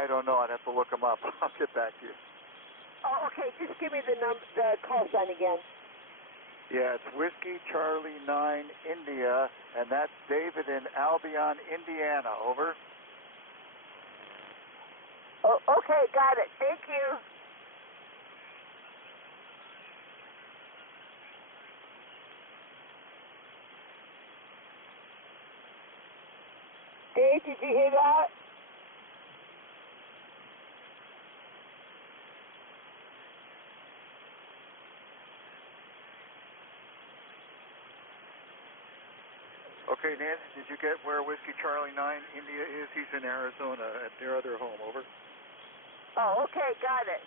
I don't know. I'd have to look them up. I'll get back to you. Oh, okay. Just give me the call sign again. Yeah, it's Whiskey Charlie 9 India, and that's David in Albion, Indiana. Over. Oh, okay. Got it. Thank you. Dave, did you hear that? Okay, Nancy, did you get where Whiskey Charlie 9 India is? He's in Arizona at their other home. Over. Oh, okay. Got it.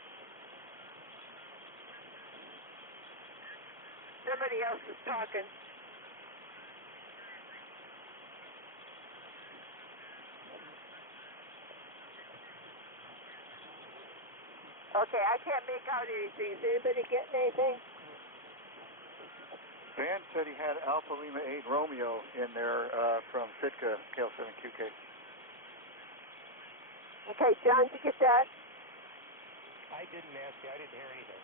Somebody else is talking. Okay, I can't make out anything. Is anybody getting anything? Van said he had Alpha Lima 8 Romeo in there from Sitka, KL7QK. Okay, John, did you get that? I didn't, Nancy. I didn't hear anything.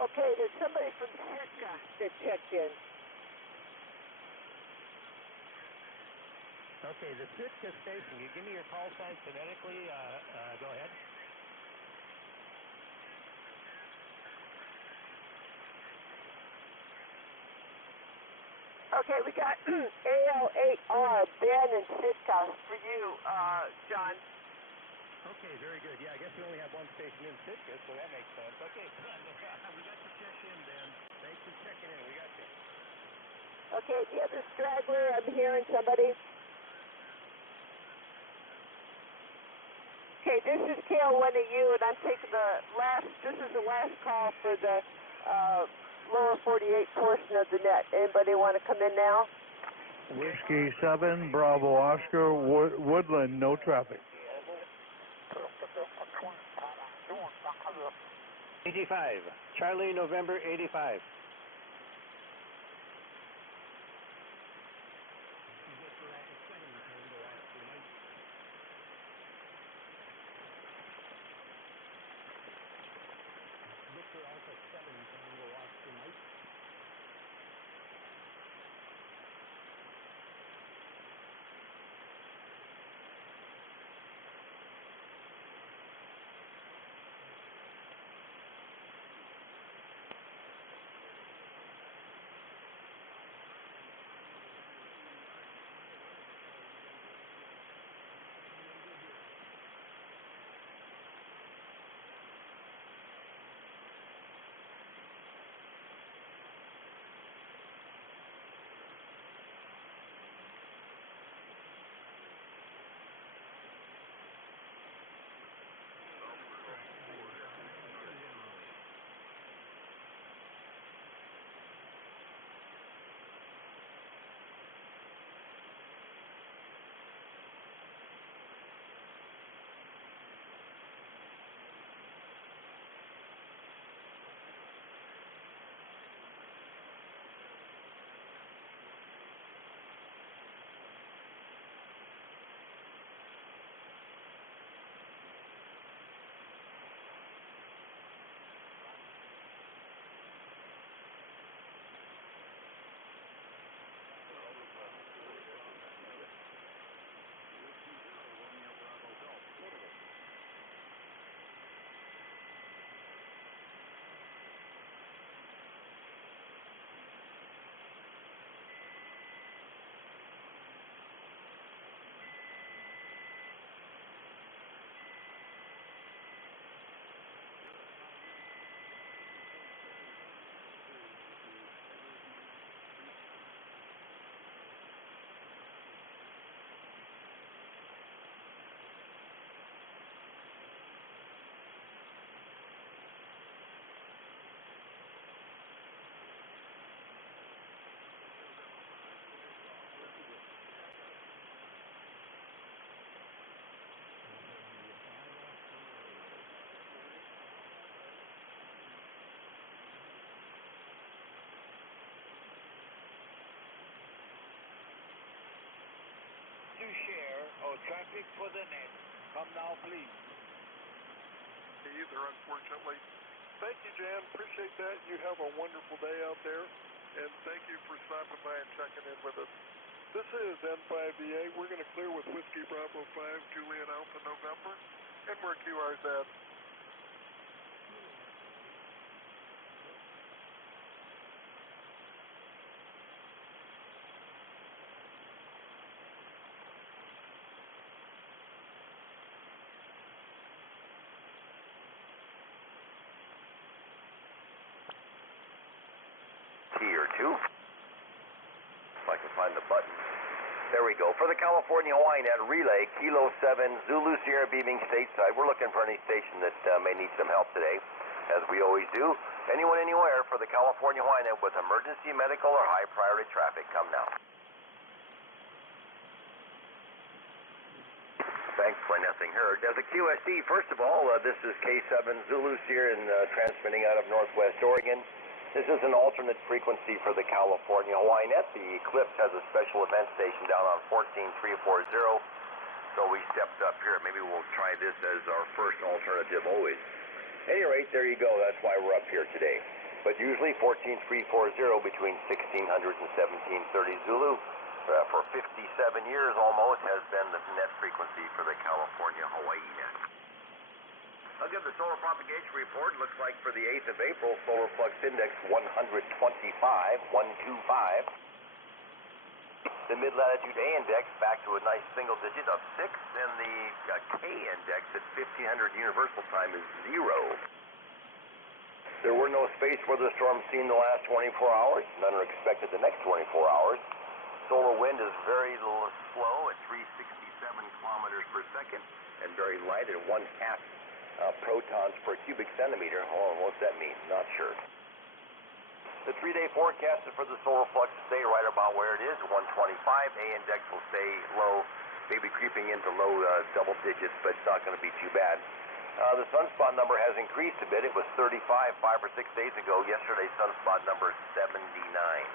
Okay, there's somebody from Sitka that checked in. Okay, the Sitka station. You give me your call sign phonetically. Go ahead. Okay, we got AL8R, Ben and Sitka for you, John. Okay, very good. Yeah, I guess we only have one station in Sitka, so that makes sense. Okay, we got you checked in, Ben. Thanks for checking in. We got you. Okay, the other straggler, I'm hearing somebody. Okay, this is KL1AU, and I'm taking this is the last call for the lower 48 portion of the net. Anybody want to come in now? Whiskey 7, Bravo Oscar, Woodland, no traffic. 85. Charlie, November 85. Victor Alpha 7, Tango Oscar Mike. To share or traffic for the net. Come now, please. either, unfortunately. Thank you, Jan. Appreciate that. You have a wonderful day out there, and thank you for stopping by and checking in with us. This is N5VA. We're going to clear with Whiskey Bravo 5, Juliet Alpha November, and we're QRZ. Or two. If I can find the button. There we go. For the California Hawaiian at relay, Kilo 7, Zulu Sierra beaming stateside. We're looking for any station that may need some help today, as we always do. Anyone, anywhere for the California Hawaiian with emergency, medical, or high priority traffic. Come now. Thanks for nothing heard. As a QSD, first of all, this is K7 Zulu Sierra transmitting out of Northwest Oregon. This is an alternate frequency for the California Hawaiian net. The Eclipse has a special event station down on 14340, so we stepped up here. Maybe we'll try this as our first alternative always. At any rate, there you go. That's why we're up here today. But usually 14340 between 1600 and 1730 Zulu for 57 years almost has been the net frequency for the California Hawaii net. I'll give the solar propagation report. Looks like for the 8th of April, solar flux index 125. The mid-latitude A index back to a nice single digit of 6, and the K index at 1500 universal time is 0. There were no space weather storms seen the last 24 hours. None are expected the next 24 hours. Solar wind is very slow at 367 kilometers per second, and very light at 1/2 protons per cubic centimeter. Oh, what's that mean? Not sure. The 3-day forecast is for the solar flux to stay right about where it is, 125. A index will stay low, maybe creeping into low double digits, but it's not going to be too bad. The sunspot number has increased a bit. It was 35 5 or 6 days ago. Yesterday's sunspot number is 79.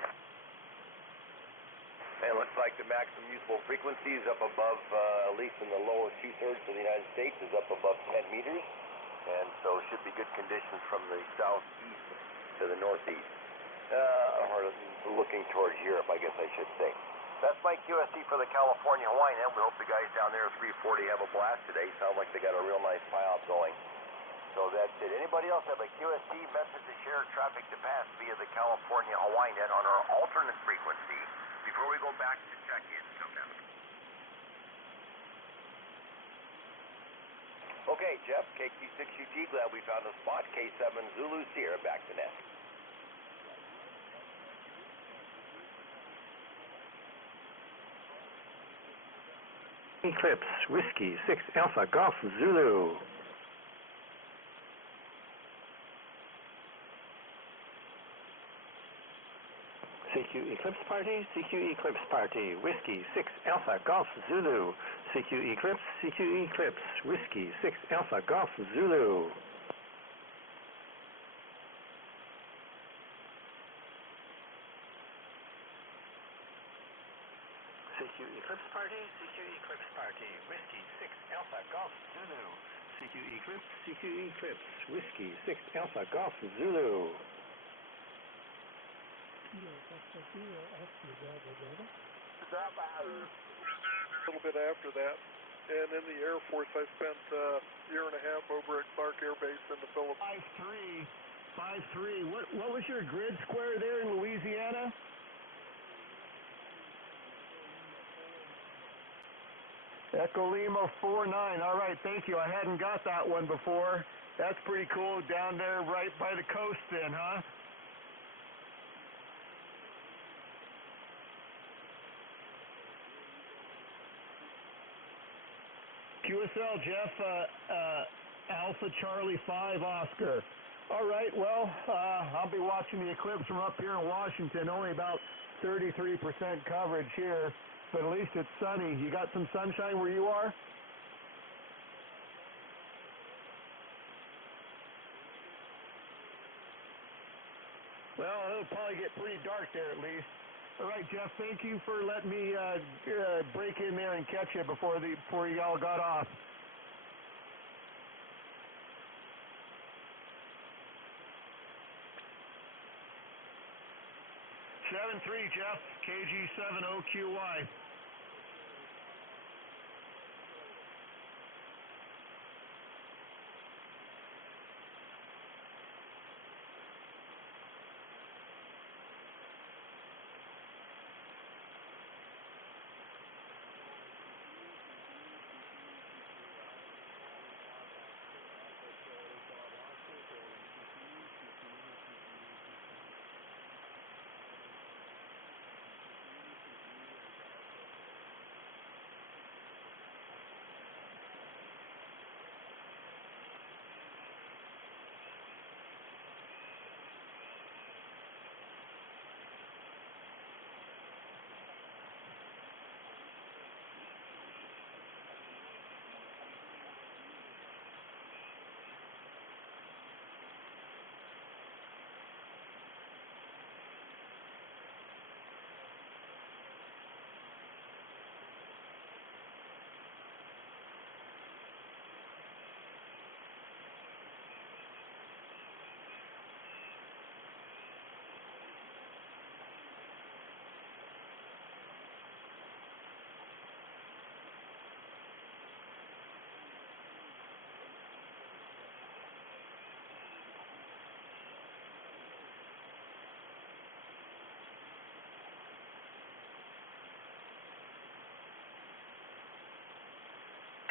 And it looks like the maximum usable frequency is up above, at least in the lower 2/3 of the United States, is up above 10 meters. And so should be good conditions from the southeast to the northeast. Or looking towards Europe, I guess I should say. That's my QSD for the California Hawaiian. We hope the guys down there at 340 have a blast today. Sound like they got a real nice pileup going. So that's it. Anybody else have a QSD message to share, traffic to pass via the California Hawaiian net on our alternate frequency? Before we go back to check in, come down. Okay, Jeff, KQ6UT, glad we found a spot. K7 Zulu Sierra, back to net. Eclipse, Whiskey, 6 Alpha, Golf, Zulu. CQ Eclipse Party, CQ Eclipse Party, Whiskey, 6 Alpha, Golf, Zulu. CQ Eclipse, Whiskey, 6 Alpha, Golf, Zulu. CQ Eclipse Party, Whiskey, 6 Alpha, Golf, Zulu. CQ Eclipse, Whiskey, 6 Alpha, Golf, Zulu. A little bit after that. And in the Air Force, I spent a year and a half over at Clark Air Base in the Philippines. 5-3. What was your grid square there in Louisiana? Echo Lima 49. All right, thank you. I hadn't got that one before. That's pretty cool down there right by the coast then, huh? QSL, Jeff, Alpha Charlie 5 Oscar. All right, well, I'll be watching the eclipse from up here in Washington, only about 33% coverage here, but at least it's sunny. You got some sunshine where you are? Well, it'll probably get pretty dark there at least. All right, Jeff, thank you for letting me break in there and catch you before y'all got off. 7-3, Jeff, KG70QY.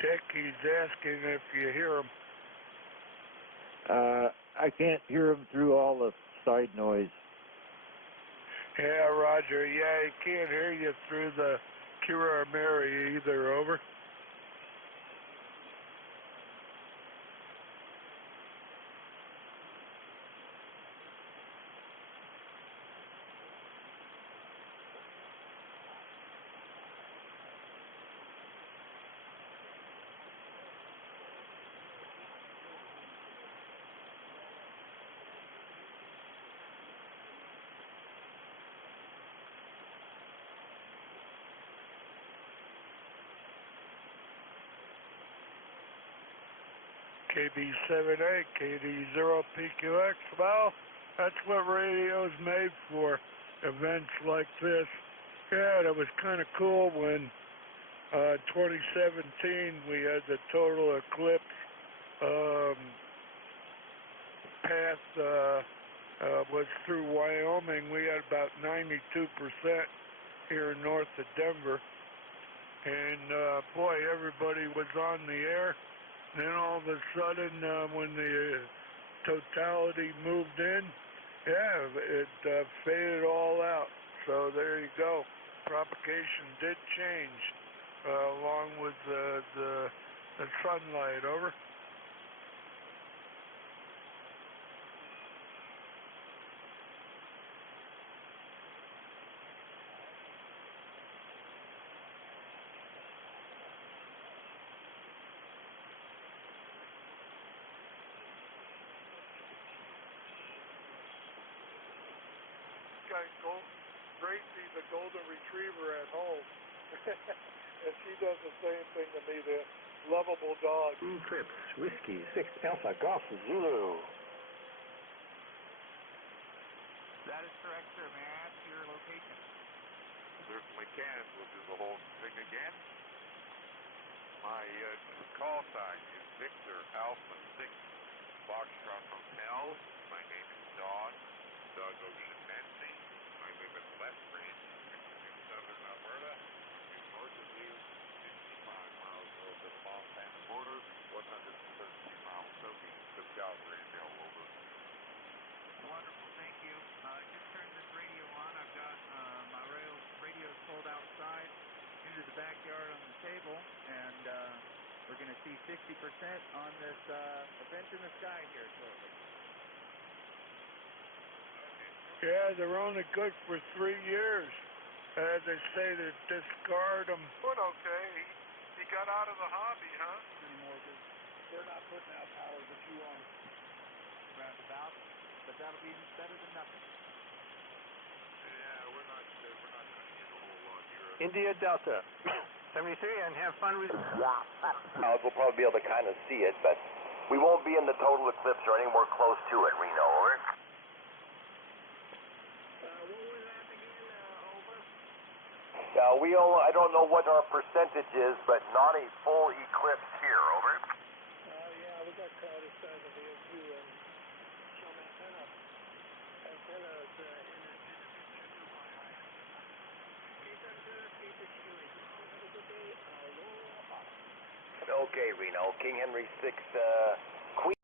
Dick, he's asking if you hear him. I can't hear him through all the side noise. Yeah, Roger. Yeah, he can't hear you through the Kira Mary either. Over. KB78, KD0PQX. Well, that's what radio's made for, events like this. Yeah, that was kind of cool when 2017 we had the total eclipse path was through Wyoming. We had about 92% here north of Denver. And boy, everybody was on the air. Then all of a sudden, when the totality moved in, yeah, it faded all out. So there you go. Propagation did change along with the sunlight. Over. Gracie, the golden retriever at home, and she does the same thing to me, the lovable dog. Eclipse, Whiskey, 6 Alpha, Golf, Zulu. That is correct, sir. May I ask your location? Certainly can. We'll do the whole thing again. My call sign is Victor Alpha 6 Foxtrot Hotel. My name is Don Ocean Nancy. I live in West Range in southern Alberta. And north of you, 55 miles north of the Montana border, 113 miles southeast of Calgary. Over. Wonderful, thank you. Just turned this radio on. I've got my radio pulled outside into the backyard on the table, and we're going to see 60% on this event in the sky here shortly. Yeah, they're only good for 3 years. They say to discard them. But okay, he got out of the hobby, huh? Anymore, because they're not putting out power that you want. Roundabout, but that'll be better than nothing. Yeah, we're not going to see a whole lot here. India Delta, 73, and have fun with... We'll probably be able to kind of see it, but we won't be in the total eclipse or anywhere close to it, Reno. Over. What was that again? I don't know what our percentage is, but not a full eclipse here, over. Yeah, we got cloudy side of the view and some antennas in the keep antennas, keep it showing. Have a good day. Aloha. Okay, Reno. King Henry 6, Queen.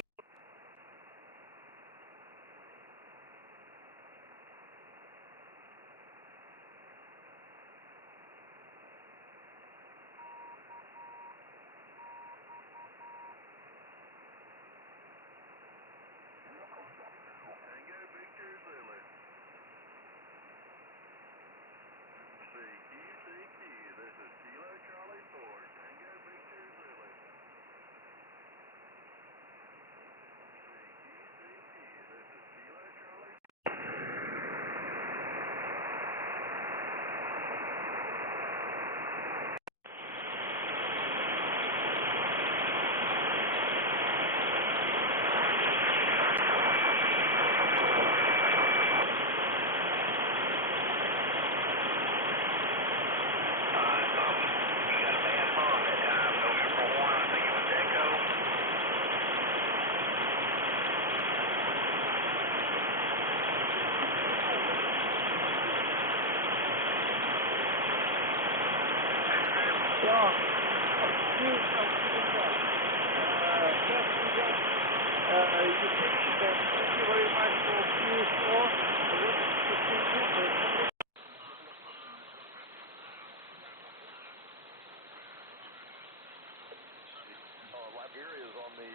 Liberia is on the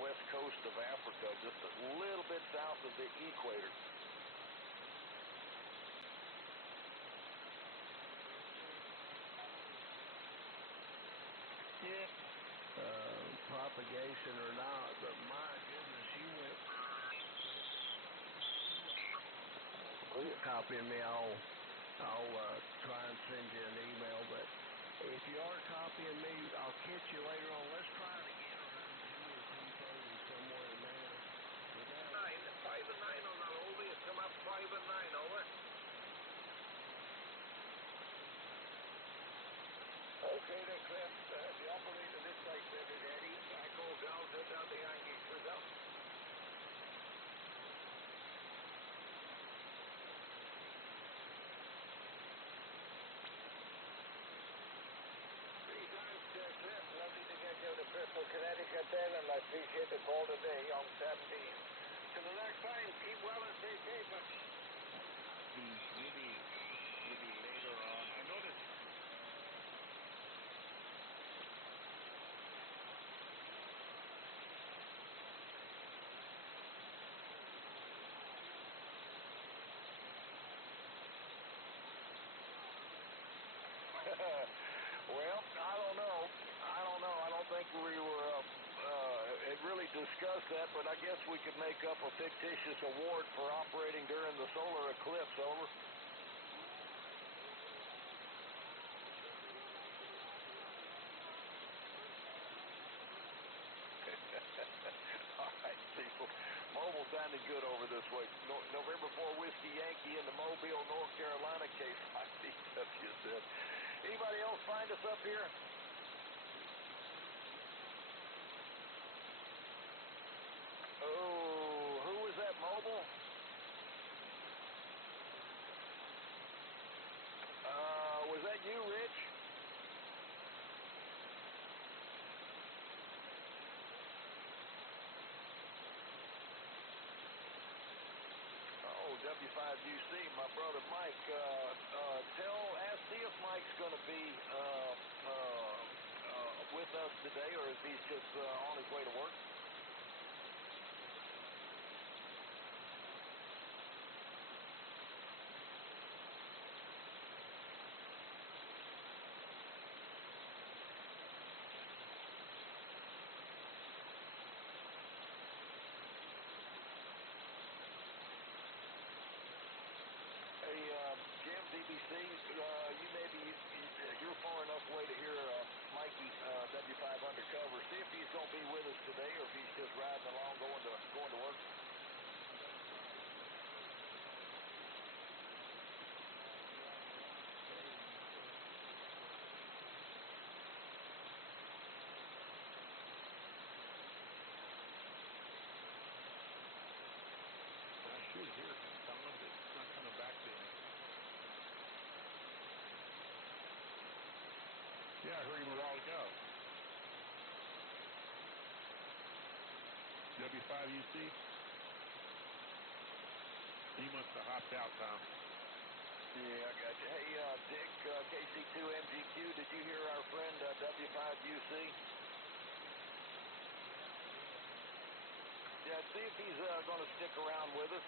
west coast of Africa, just a little bit south of the equator. Yeah. Propagation or not, but my goodness, you went. Copying me, I'll try and send you an email, but if you are copying me, I'll catch you later on. Let's try it again around 2 or 2:30, somewhere in there. 5 and 9 on that oldie. It's come up 5 and 9, over. Okay, the Eclipse, the operator this side said it, Eddie. Echo Delta Yankee, sit up. Lovely to get you out of Bristol, Connecticut then, and I appreciate the call today on 17. Till the next time, keep well and stay safe. Maybe later on. I noticed. Well, I don't know. I don't think we were had really discussed that, but I guess we could make up a fictitious award for operating during the solar eclipse, over. All right, people. Mobile sounded good over this way. November 4 Whiskey Yankee in the Mobile, North Carolina case. IDW said. Anybody else find us up here? Oh, who was that, Mobile? Was that you, Rich? Oh, W5UC, my brother Mike. See if Mike's going to be with us today, or if he's just on his way to work. Jim, BBC, you're far enough away to hear Mikey W5 Undercover. See if he's going to be with us today, or if he's just riding along going to work. W5UC? He must have hopped out, Tom. Yeah, I got you. Hey, Dick, KC2MGQ, did you hear our friend W5UC? Yeah, see if he's going to stick around with us.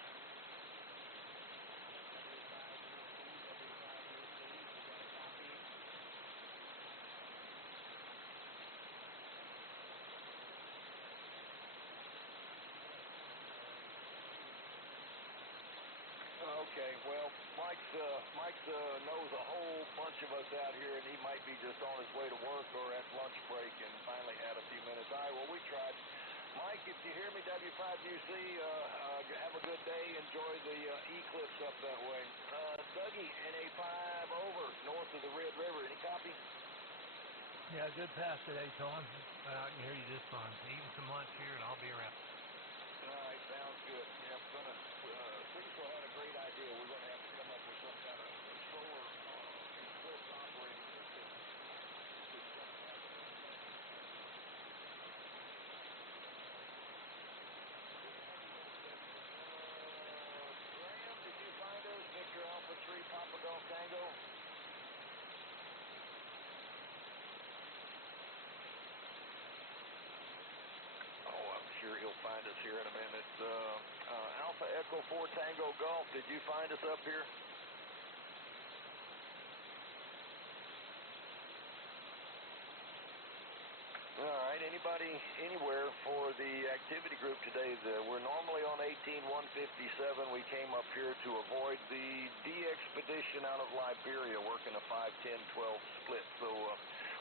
Okay, well, Mike knows a whole bunch of us out here, and he might be just on his way to work or at lunch break and finally had a few minutes. All right, well, we tried. Mike, if you hear me, W5UC, have a good day. Enjoy the Eclipse up that way. Dougie, NA5 over, north of the Red River. Any copy? Yeah, good pass today, Tom. I can hear you just fine. Eating some lunch here, and I'll be around. All right, sounds good. Yeah, Cecil had a great idea. We're going to have to come up with some kind of solar eclipse operating certificate. Graham, did you find us? Victor Alpha 3, Papa Golf Tango? Sure he'll find us here in a minute. Alpha Echo 4 Tango Golf, did you find us up here? All right, anybody anywhere for the activity group today? We're normally on 18157. We came up here to avoid the D-Expedition out of Liberia, working a 5-10-12 split. So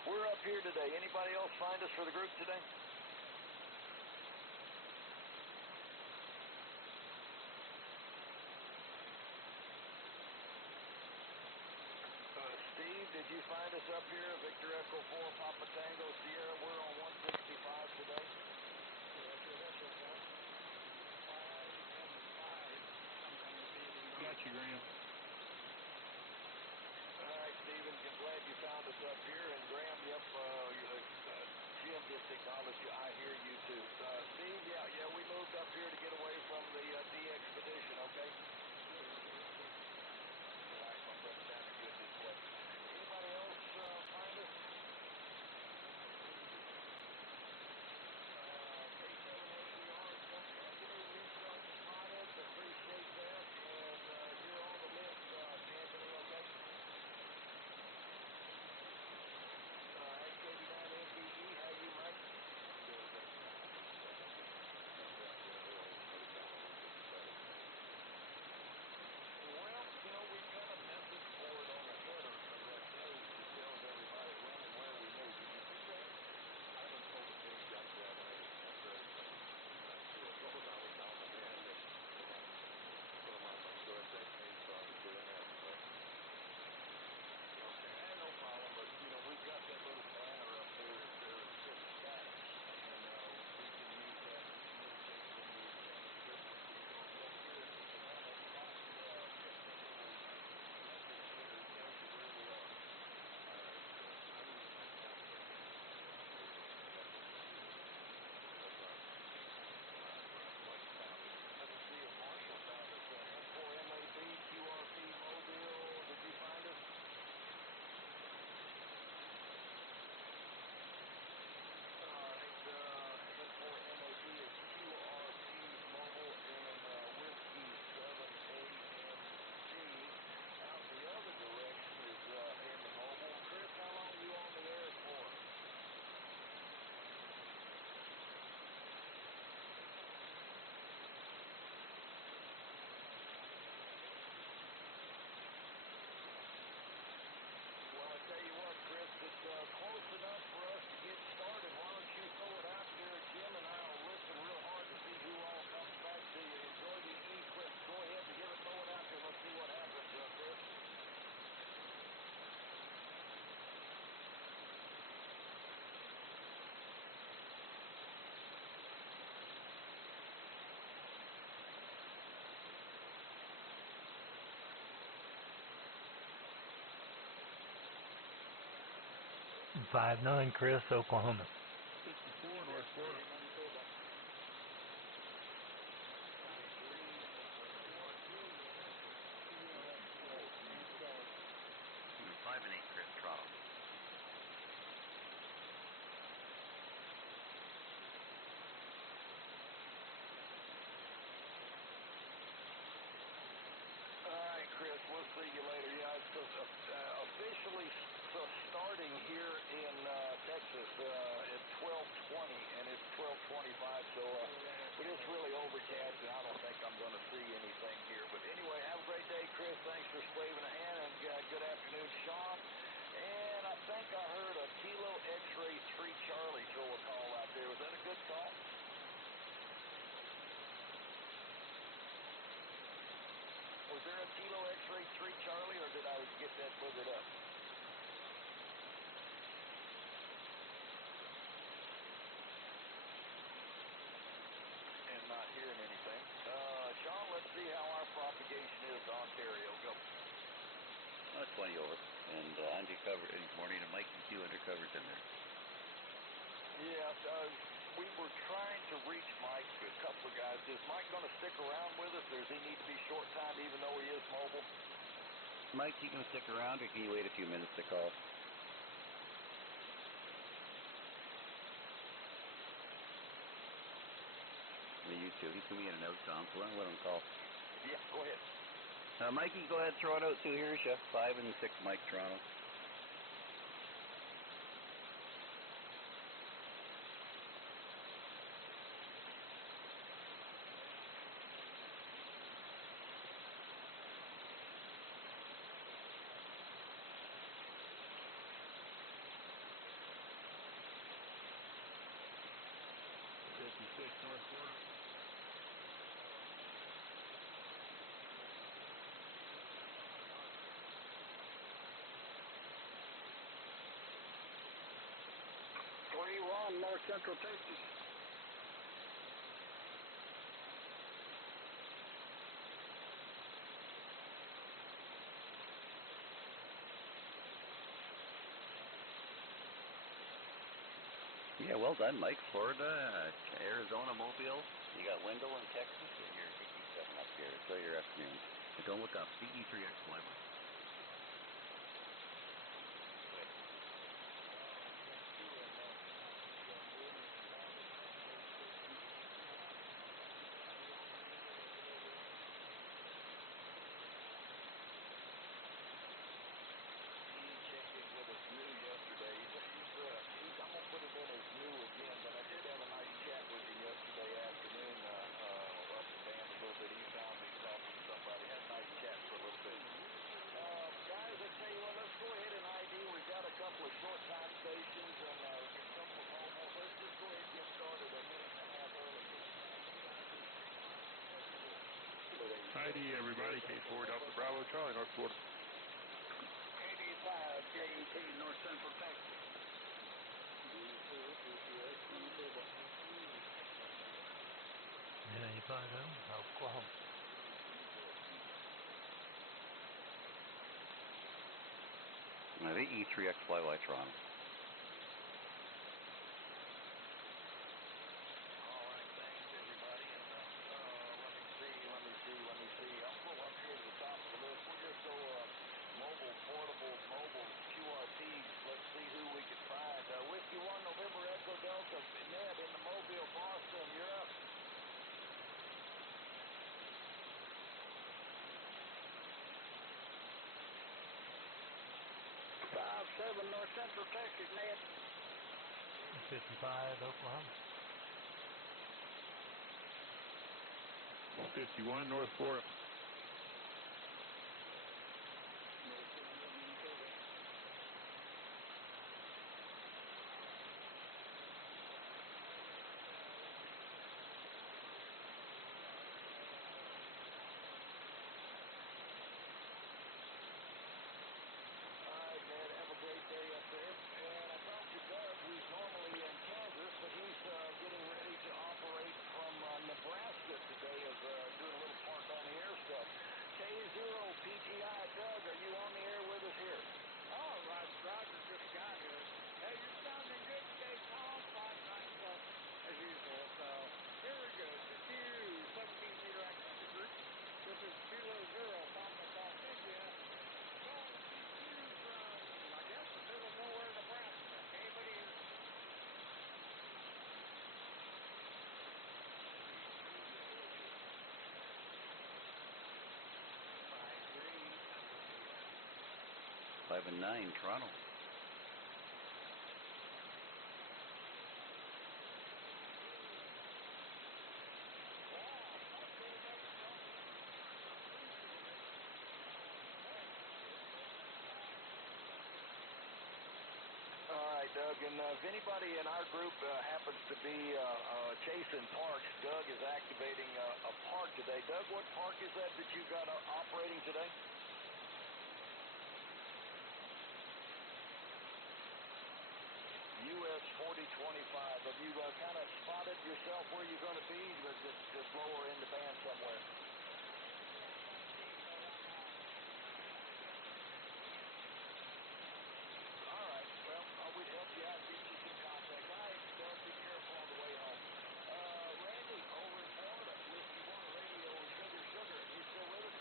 we're up here today. Anybody else find us for the group today? Steve, did you find us up here? Victor Echo 4, Papa Tango, Sierra. We're on 165 today. Got you, Graham. All right, Stephen, glad you found us up here. And Graham, yep, Jim just acknowledged you. I hear you too. Steve, yeah, we moved up here to get away from the D-Expedition, okay? All right, my brother, sounded good this way. Anybody else find us? K7APR, Anthony, you don't spot us. Appreciate that. And you're on the list, Anthony, okay? All right, KB9MPE, how you, Mike? Well, you know, we've got a message board on the header of that page that tells everybody when and where we move. Did you see that? I haven't told the page yet that I was up there. What was I was down the man? Put them on my so that's that page, so I was doing that. Okay, no problem, but, you know, we've got that little banner up there that says trip status, and we can use that to communicate when we change frequency. So up here, on that top tip picture, we have this here that tells you where we are. All right, so I didn't check that yet. Much copy. Let me see if Marshall found us. N4MAB, QRP, Mobile, did you find us? N4MAB is QRP Mobile and Whiskey 7AMG. Out the other direction is M Mobile. Chris, how long are you on the air for? Well, I tell you what, Chris, it's close enough for us to get started. Why don't you throw it out there? Jim and I will listen real hard to see who all comes back to you. Enjoy the Eclipse. Go ahead and throw it out there. Let's see what happens, Chris. 5-9, Chris, Oklahoma. 54 North Florida. landing here in Texas at 12:20, and it's 12:25, so but it's really overcast, and I don't think I'm going to see anything here. But anyway, have a great day, Chris. Thanks for waving a hand, and good afternoon, Sean. And I think I heard a Kilo X-Ray 3 Charlie throw a call out there. Was that a good call? Was there a Kilo X-Ray 3 Charlie, or did I get that boogered up? And not hearing anything. Sean, let's see how our propagation is to Ontario. Go. 20 over. And Andy covered in the morning, and Mike and Q undercover's in there. Yeah, we were trying to reach Mike, a couple of guys. Is Mike going to stick around with us, or does he need to be short-timed even though he is mobile? Mike, you going to stick around, or can you wait a few minutes to call? You too. He's going to be in and out, Tom, so let him call. Yeah, go ahead. Mikey, go ahead, throw it out too. Here's you. 5 and 6, Mike, Toronto. North Florida. North Central Texas. Yeah, well done, Mike. Florida, Arizona, Mobile. You got Wendell in Texas, and you're 57 up here. Enjoy your afternoon. And don't look up. CE3X Live. ID, everybody, K4 Delta Bravo, Charlie, North Florida. 85 JET, North Central Texas. N95, Oklahoma. The E3X Flyby Toronto. Let's see who we can find. Whiskey 1 November Echo Delta, Ned in the Mobile, Boston. You're up. Seven North Central Texas, Ned. 55 Oklahoma. 51 North Florida. Nebraska today is doing a little park on the air stuff. K0 PGI, Doug, are you on the air with us here? Oh, Roger just got here. Hey, you're sounding good today, Tom. 5 9 as usual. So very good. The Q 17-meter activity group. This is Kilo 0 Papa Golf India. Calling PQ from, I guess, the middle of nowhere, Nebraska. Anybody here? Five and 9, Toronto. right, Doug. And if anybody in our group happens to be chasing parks, Doug is activating a park today. Doug, what park is that you got operating today? US 4025. Have you kind of spotted yourself where you're going to be, or is it just lower in the band somewhere? All right. Well, we'd help you out, get you some contact. All right, Doug, be careful on the way home. Randy, over in Florida, Whiskey 1 Radio, Sugar. You still with us?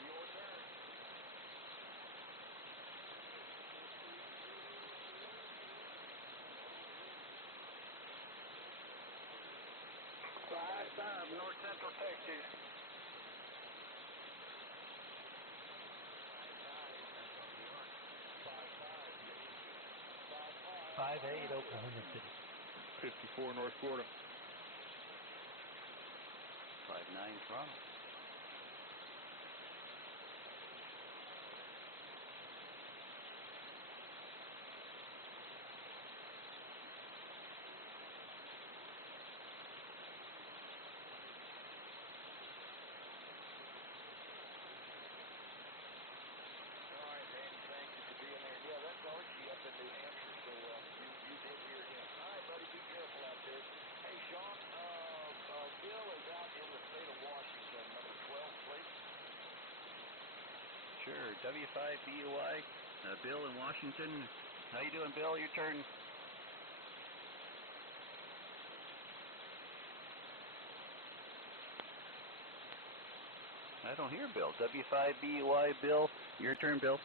Your turn. 5-5, North Central Texas. 5-8, Oklahoma City. 54, North Florida. 5-9, Toronto. Sure, W5BUI, Bill in Washington. How you doing, Bill? Your turn. I don't hear Bill. W5BUI, Bill. Your turn, Bill.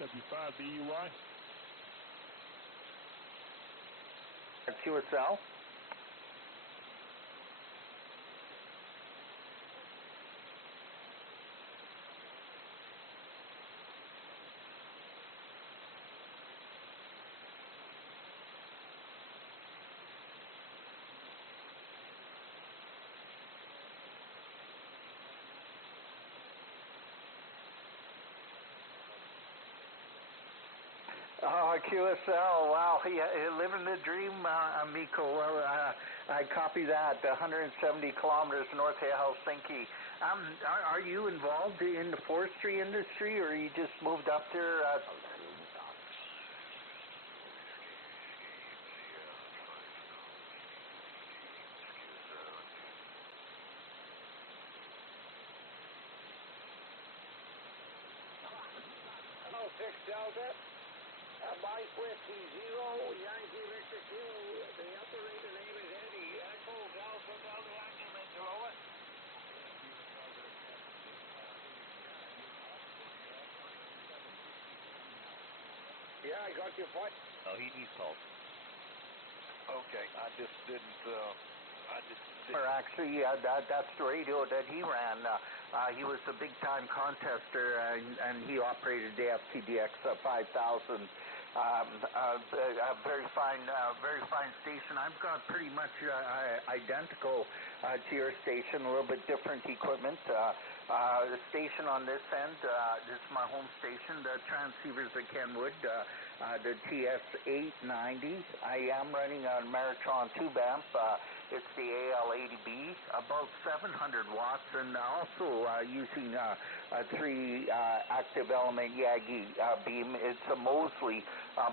W5BUI. QSL. Oh, QSL, wow, living the dream, amico. I copy that, 170 kilometers north of Helsinki. Are you involved in the forestry industry, or you just moved up there? Hello, 6 Delta. Mike Whiskey 0, Yankee Victor 2. The operator name is Eddie. Echo Delta Delta Yankee Victor, over. Yeah, I got your point. Oh, he's called. Okay, I just didn't. Actually, that's the radio that he ran. He was a big-time contester, and he operated the FTDX 5000. A very fine station. I've got pretty much identical to your station, a little bit different equipment. The station on this end, this is my home station, the transceivers at Kenwood, the TS890. I am running a Maritron tube amp. It's the AL80B, about 700 watts, and also using a 3 active element Yagi beam. It's a Mosley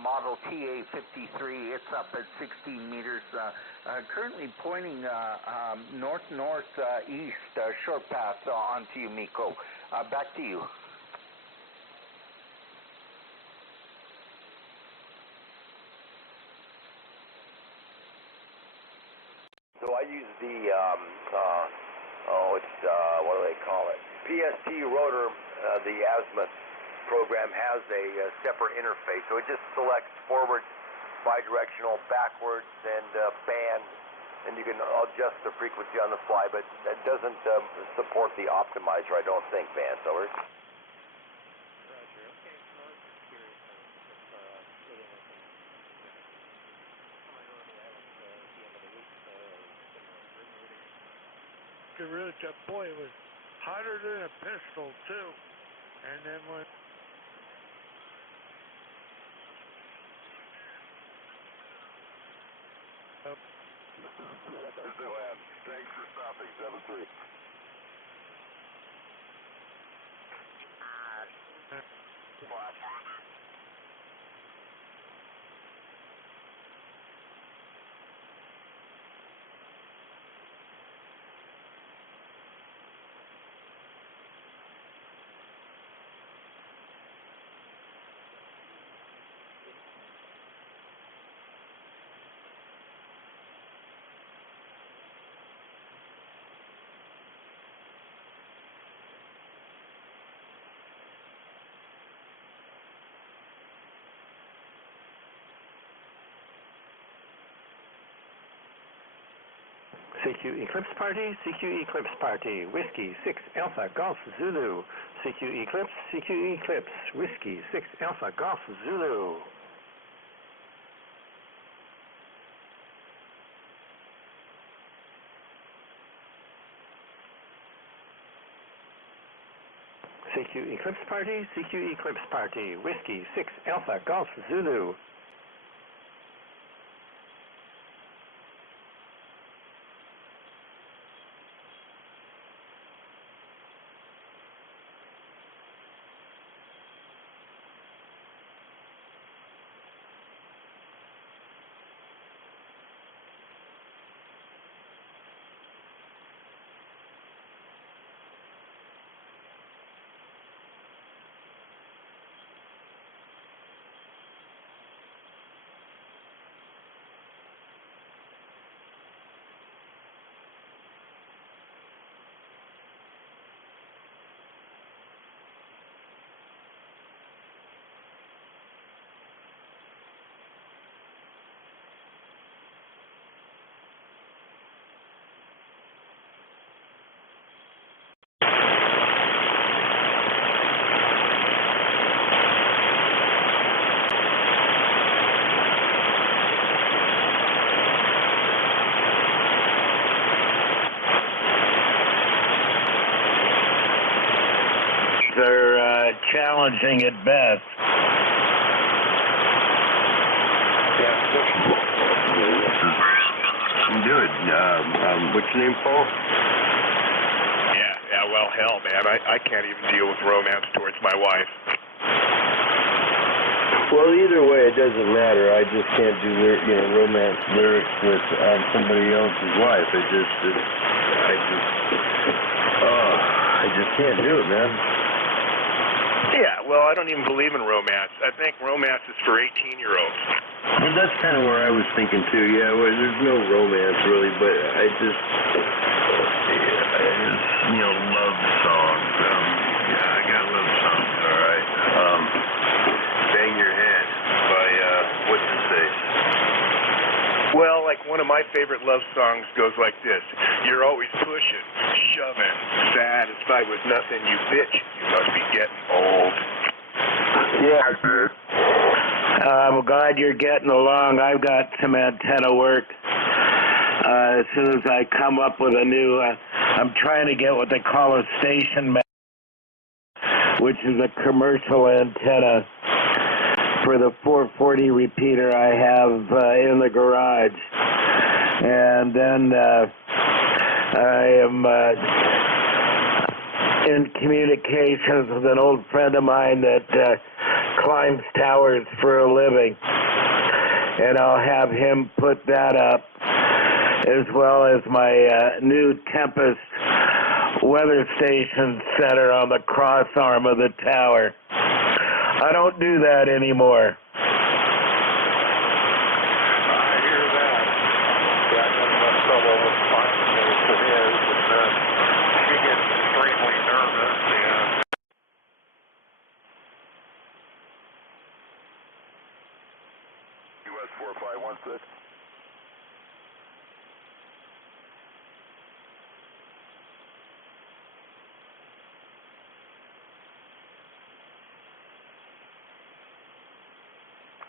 model TA53. It's up at 16 meters, currently pointing north-northeast, short path onto you, Miko. Back to you. So I use the, what do they call it? PST rotor, the azimuth program has a separate interface. So it just selects forward, bidirectional, backwards, and band, and you can adjust the frequency on the fly, but that doesn't support the optimizer, I don't think, Vance. Over. Roger. Okay, so I was just curious if whether or not coming over to Alex at the end of the week, Gorilla, boy, it was hotter than a pistol too. And then when Thanks for stopping, 7-3. CQ Eclipse Party, CQ Eclipse Party, Whiskey 6 Alpha Golf Zulu. CQ Eclipse, Whiskey 6 Alpha Golf Zulu. CQ Eclipse Party, CQ Eclipse Party, Whiskey 6 Alpha Golf Zulu. Are challenging at best. I'm good. What's your name, Paul? Yeah, well, hell, man, I can't even deal with romance towards my wife. Well, either way, it doesn't matter. I just can't do romance lyrics with somebody else's wife. I just can't do it, man. Yeah, well, I don't even believe in romance. I think romance is for 18-year-olds. Well, that's kind of where I was thinking, too. Yeah, well, there's no romance, really, but I just love songs. Yeah, I got love songs, all right. Bang Your Head by, what's his face? Well, like one of my favorite love songs goes like this. You're always pushing, shoving, satisfied with nothing, you bitch. You must be getting old. Yeah, dude. I'm glad you're getting along. I've got some antenna work. As soon as I come up with a new, I'm trying to get what they call a station map, which is a commercial antenna for the 440 repeater I have in the garage. And then I am in communications with an old friend of mine that climbs towers for a living. And I'll have him put that up, as well as my new Tempest weather station center on the cross arm of the tower. I don't do that anymore. I hear that. Yeah, I got enough trouble with finding it as it is, and she gets extremely nervous, and US 4516.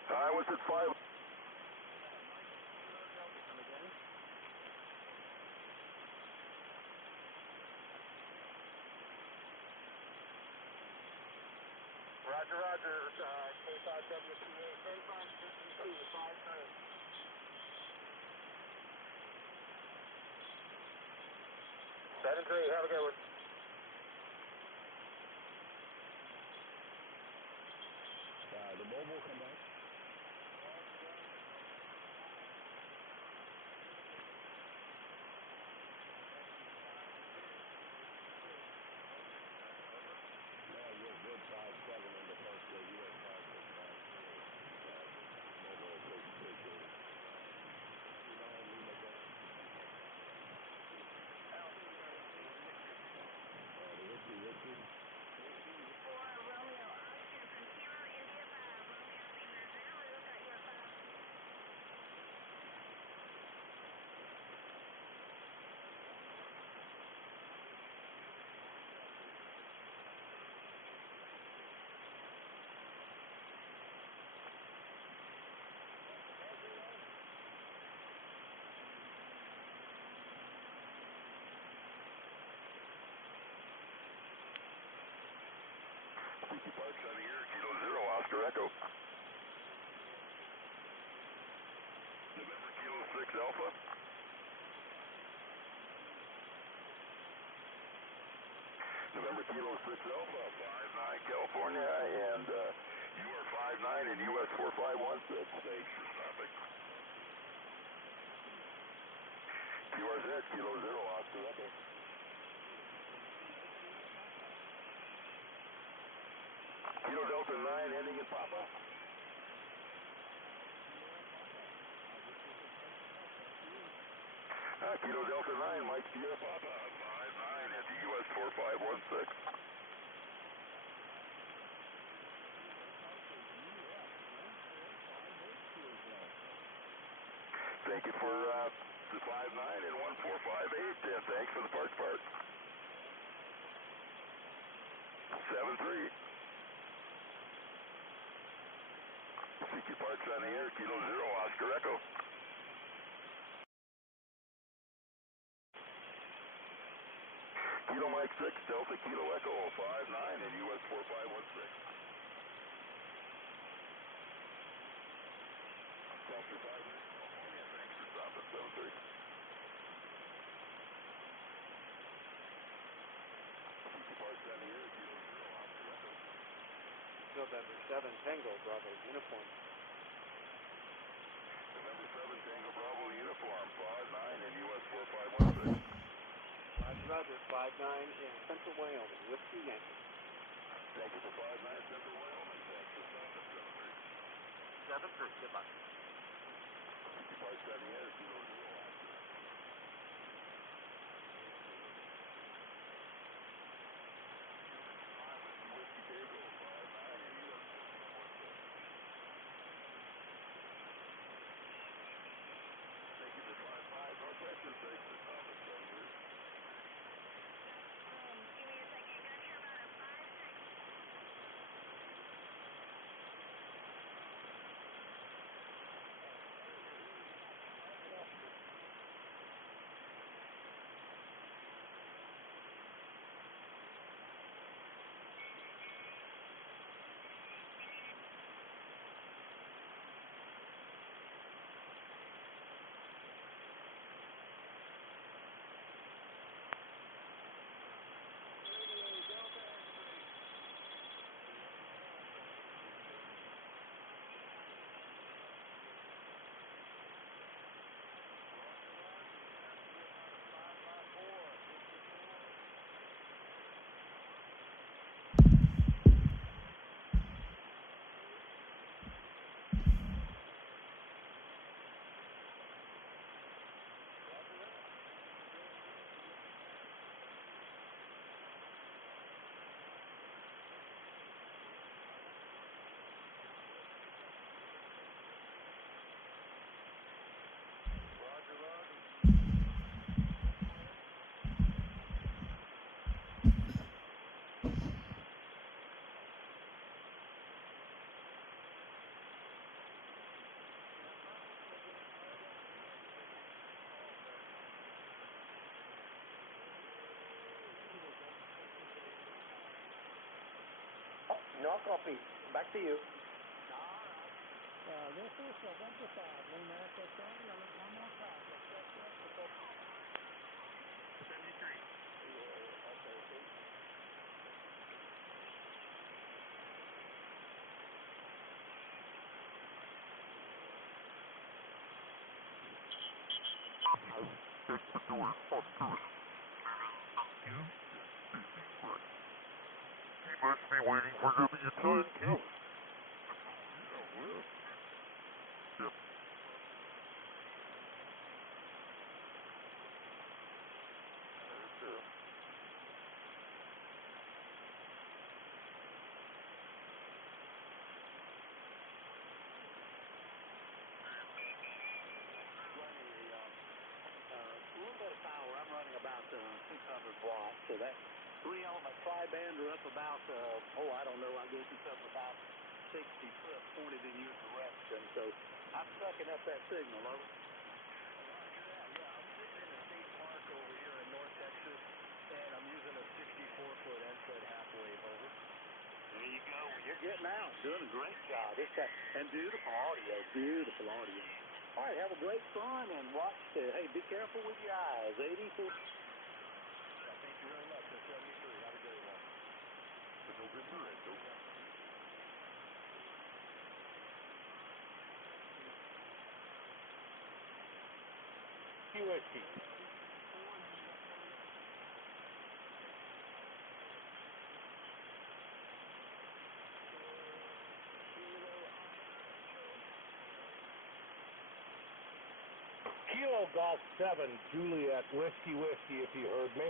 I was at 5. Roger, Roger. K5WPA, send on CGT 59. 7-3, have a good one. The mobile come back. Good 5-7 in the first day. You had 5-6 mobile take it. The whiskey. For Romeo Oscar from Kilo India 5, Romeo Lima 0, look at your 5. Pounch on the air, Kilo 0, Oscar Echo. November Kilo 6 Alpha. November Kilo 6 Alpha, 59 California, and you are 59 in US 4516. Thanks for stopping. QRZ, Kilo 0, Oscar Echo. Kilo Delta 9 ending in Papa. Kilo Delta 9, Mike Sierra Papa, 59 into US 4516. Thank you for the 59 and 1458, and thanks for the parts part. 7-3. CQ Parts on the air, Kilo 0, Oscar Echo. Kilo Mike 6, Delta Kilo Echo, 59 in US 4516. Delta 5, California, thanks for stopping, 7-3. CQ Parts on the air, Kilo 0, Oscar Echo. November 7, Tango, Bravo, uniform. November 7, Tango Bravo, uniform, 59 in US 4516. Roger, 59 in Central Wyoming, Whiskey Yankee. Thank you for 59 Central Wyoming, thanks for stopping, 7-3. 7-3, goodbye. CQ Parts on the air, Kilo 0, Oscar. Whiskey Tango, 59 in US 4516. Thank you for 55 North Texas, thanks for stopping, 7-3. Give me a second. Got you about a 5-6. No copy. Back to you. This is 75. Lean back, that's all. One more time. Let's check that. 73. He must be waiting for W10 too. About 600 watts, so that 3-element tri-band are up about, I don't know, I guess it's up about 60 foot pointed in your direction, so I'm sucking up that signal, over. Yeah, I'm sitting in a state park over here in North Texas, and I'm using a 64-foot NSAID half-wave, over. There you go, you're getting out, doing a great job, and beautiful audio. All right, have a great fun and watch hey, be careful with your eyes. 84. Yeah, thank you very much. 73. Have a great one. November and November. Whiskey. Kilo Golf 7, Juliet, whiskey, if you heard me.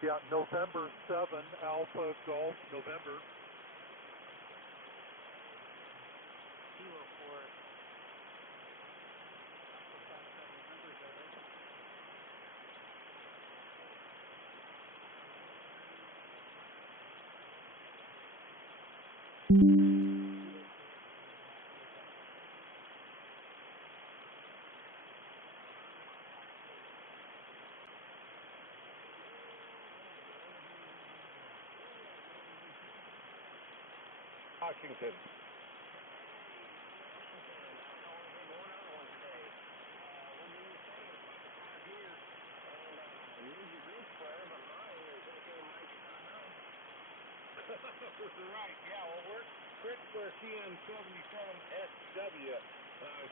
Yeah, November 7, Alpha Golf, November. Kilo for it. Washington. Right, yeah, well, we're for CN77SW,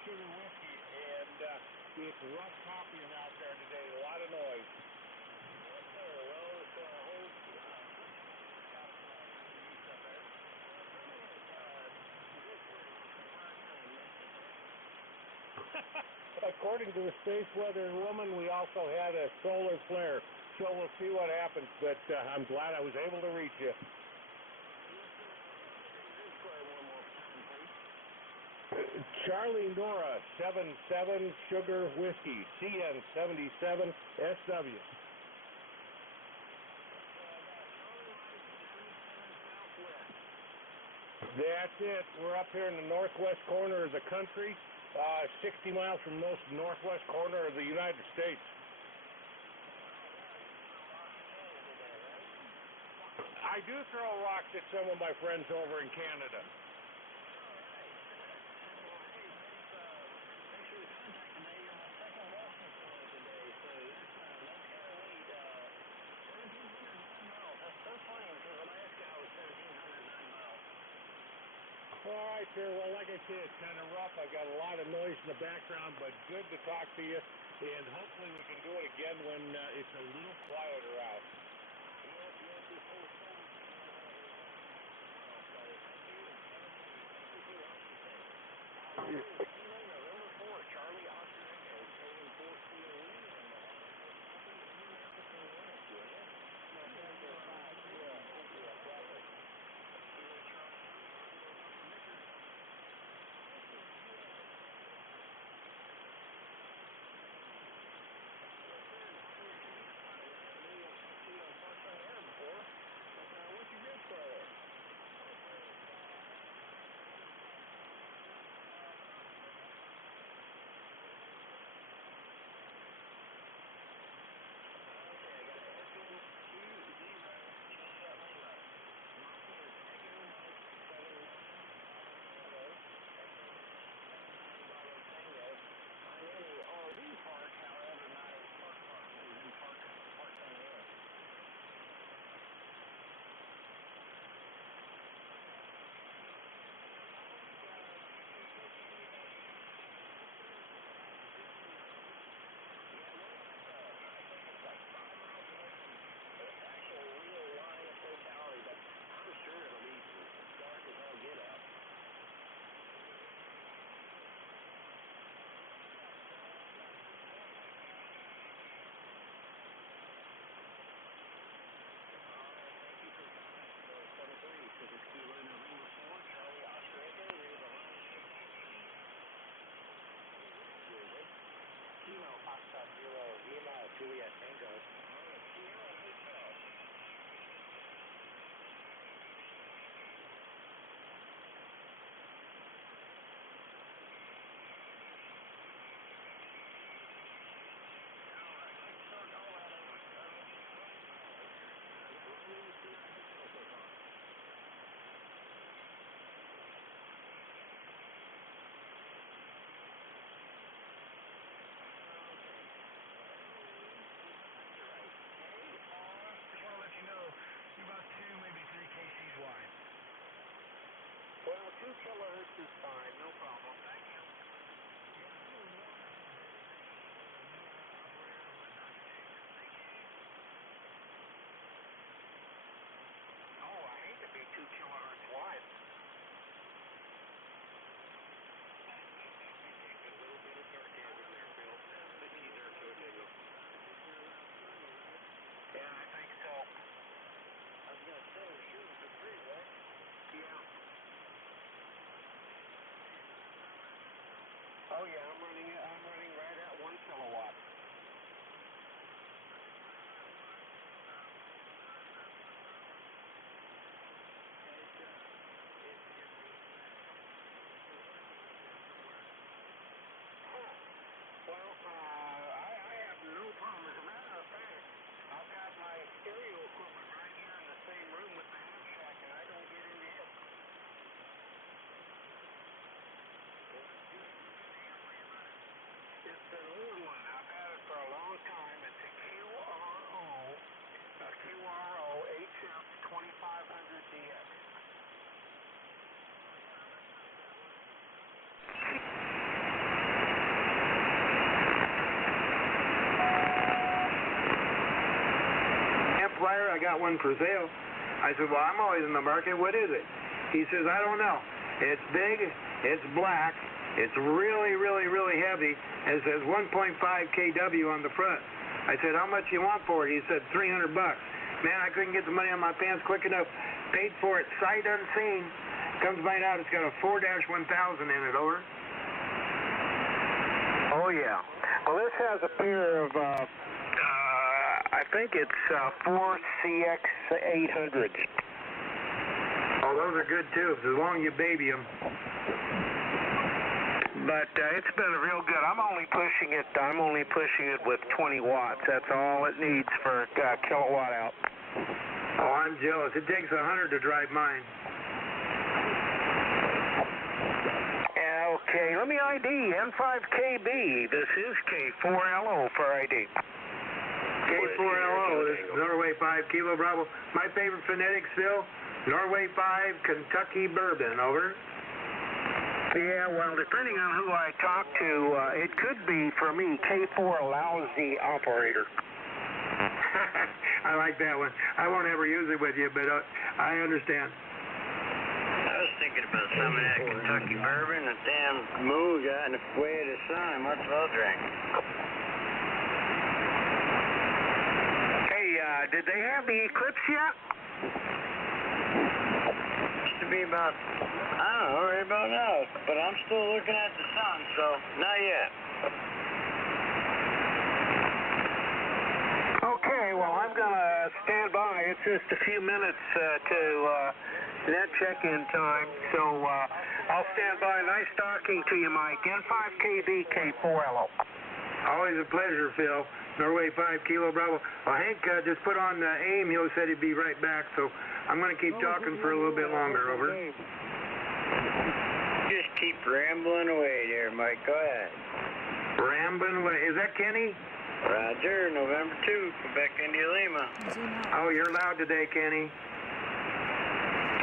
sugar whiskey, and it's rough copying out there today, a lot of noise. According to the Space Weather Woman, we also had a solar flare, so we'll see what happens, but I'm glad I was able to reach you. Charlie Nora, 77 Sugar Whiskey, CN77 SW. That's it. We're up here in the northwest corner of the country, 60 miles from the most northwest corner of the United States. I do throw rocks at some of my friends over in Canada. All right, sir. Well, like I said, it's kind of rough. I've got a lot of noise in the background, but good to talk to you, and hopefully we can do it again when it's a little quieter out. kilohertz is fine, no problem. Thank you. Oh, I hate to be 2 kilohertz wide. A little bit of sarcasm there, Phil. Maybe there to it, Diego. Yeah, I think so. I was going to say, we're shooting for 3, right? Yeah. Oh yeah, I'm running right at 1 kilowatt. Well, I have no problem. As a matter of fact, I've got my stereo equipment right here in the same room with the ham shack, and I don't get into it. It's an old one. I've had it for a long time. It's a QRO HF 2500DX. Amplifier, I got one for sale. I said, well, I'm always in the market. What is it? He says, I don't know. It's big. It's black. It's really, really, really heavy. It says 1.5 kW on the front. I said, how much you want for it? He said, $300. Man, I couldn't get the money on my pants quick enough. Paid for it sight unseen. Comes to find out it's got a 4-1000 in it, over. Oh, yeah. Well, this has a pair of, I think it's 4 CX800s. Oh, those are good tubes, as long as you baby them. But it's been real good. I'm only pushing it with 20 watts. That's all it needs for kilowatt out. Oh, I'm jealous. It takes 100 to drive mine. Okay, let me ID N5KB. This is K4LO for ID. K4LO, this is Norway 5 Kilo Bravo. My favorite phonetics, Phil, Norway 5 Kentucky Bourbon, over. Yeah, well, depending on who I talk to, it could be, for me, K4 Lousy Operator. I like that one. I won't ever use it with you, but I understand. I was thinking about some of that Kentucky bourbon, the damn moo got in the way of the sun. I might as well drink. Hey, did they have the Eclipse yet? Used to be about, I don't know, right about now. But I'm still looking at the sun, so not yet. Okay, well, I'm going to stand by. It's just a few minutes to net check-in time, so I'll stand by. Nice talking to you, Mike. N5KB K4LO. Always a pleasure, Phil. Norway 5 Kilo Bravo. Well, Hank just put on AIM. He said he'd be right back, so I'm going to keep talking for a little bit longer, over. Just keep rambling away there, Mike. Go ahead. Rambling away. Is that Kenny? Roger, November 2, Quebec, India, Lima. Oh, you're loud today, Kenny.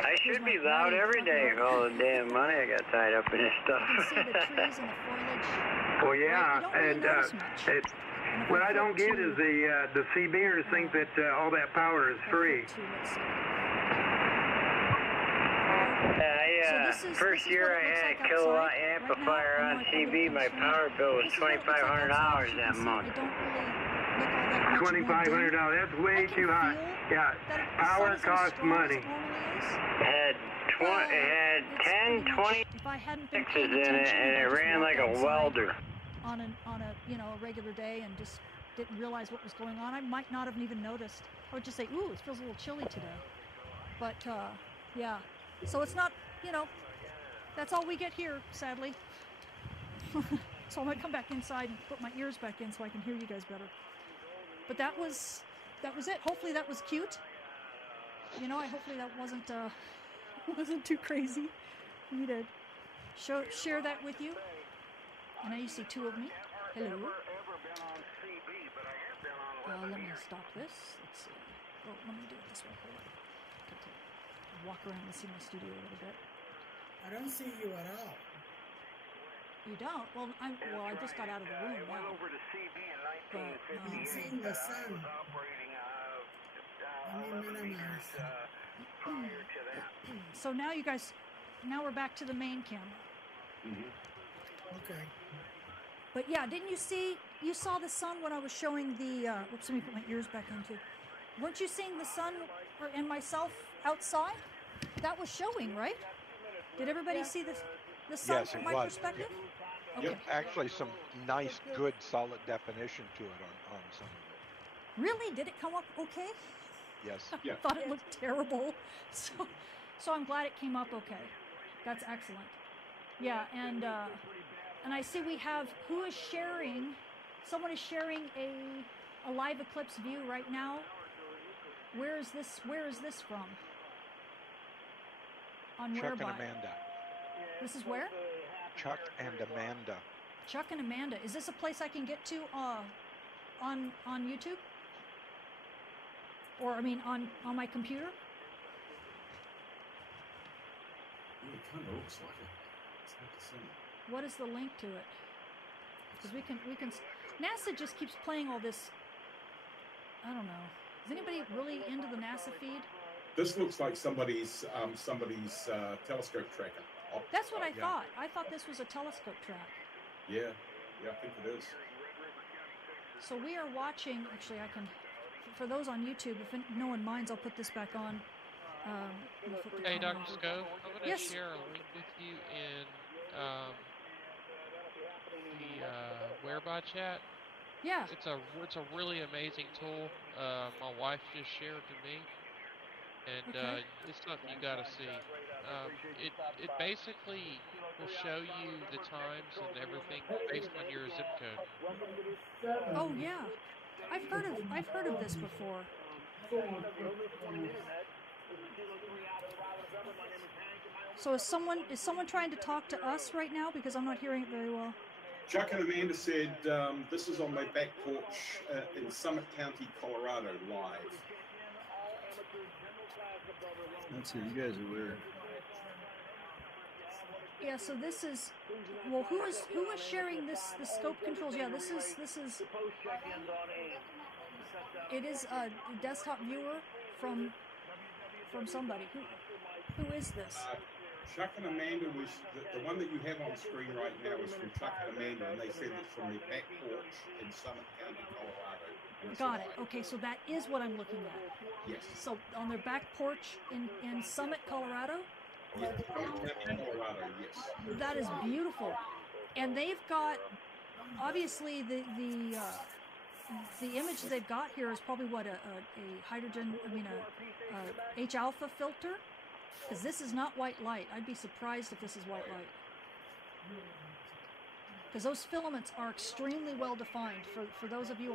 I should be loud every day with all the damn money I got tied up in this stuff. Well, yeah, and what I don't get is the CBers think that all that power is free. First year I had a kilowatt amplifier on CB, my power bill was $2,500 that month. $2,500, that's way too high. Yeah, power costs money. It had 10, 20 X's in it, and it ran like a welder. On a regular day and just didn't realize what was going on, I might not have even noticed. I would just say, ooh, it feels a little chilly today. But yeah, so it's not, that's all we get here, sadly. So I'm gonna come back inside and put my ears back in so I can hear you guys better. But that was it. Hopefully that was cute. Hopefully that wasn't too crazy for me to share that with you. And now you see two of me. Hello. Let me stop this. Let's see. Oh, let me do it this way. Hold on. Walk around and see my studio a little bit. I don't see you at all. You don't? Well, I just got out of the room now. But, I'm seeing the sun. Let me minimize. So now you guys, now we're back to the main camera. Okay. But yeah, didn't you see, you saw the sun when I was showing the, oops, let me put my ears back in too. Weren't you seeing the sun and myself outside? That was showing, right? Did everybody see the sun Yes, from it my was. perspective? Yep. Okay. Actually, some nice, good, solid definition to it on some of it. Really? Did it come up okay? Yes. I thought it looked terrible. So I'm glad it came up okay. That's excellent. Yeah, and I see we have, who is sharing, someone is sharing a live eclipse view right now. Where is this from? On Chuck whereby? and Amanda. This is where? Chuck and Amanda. Chuck and Amanda. Is this a place I can get to on YouTube? Or I mean on my computer? It kind of looks like it. It's hard to see. What is the link to it? Because we can. NASA just keeps playing all this. I don't know. Is anybody really into the NASA feed? This looks like somebody's telescope tracker. That's what I thought. I thought this was a telescope track. Yeah, I think it is. So we are watching. Actually, I can. For those on YouTube, if no one minds, I'll put this back on. Hey, Dr. Scope, I'm going to Yes. share a link with you in the Whereby chat. Yeah. It's a really amazing tool. My wife just shared to me, and Okay. it's something you got to see. It basically will show you the times and everything based on your zip code. Oh yeah, I've heard of this before. So is someone trying to talk to us right now, because I'm not hearing it very well? Chuck and Amanda said, this is on my back porch in Summit County, Colorado, live. Let's see, you guys are weird. Yeah, so this is, well, who is sharing the scope controls? Yeah, this is it is a desktop viewer from somebody. Who is this? Chuck and Amanda was, the one that you have on screen right now is from Chuck and Amanda, and they said it's from their back porch in Summit County, Colorado. Got it. Okay, so that is what I'm looking at. Yes. So on their back porch in Summit, Colorado? Yes, Summit County, Colorado, yes. That is beautiful. And they've got, obviously, the image they've got here is probably what, a hydrogen, I mean a H-alpha filter? Because this is not white light. I'd be surprised if this is white light. Because those filaments are extremely well defined. For those of you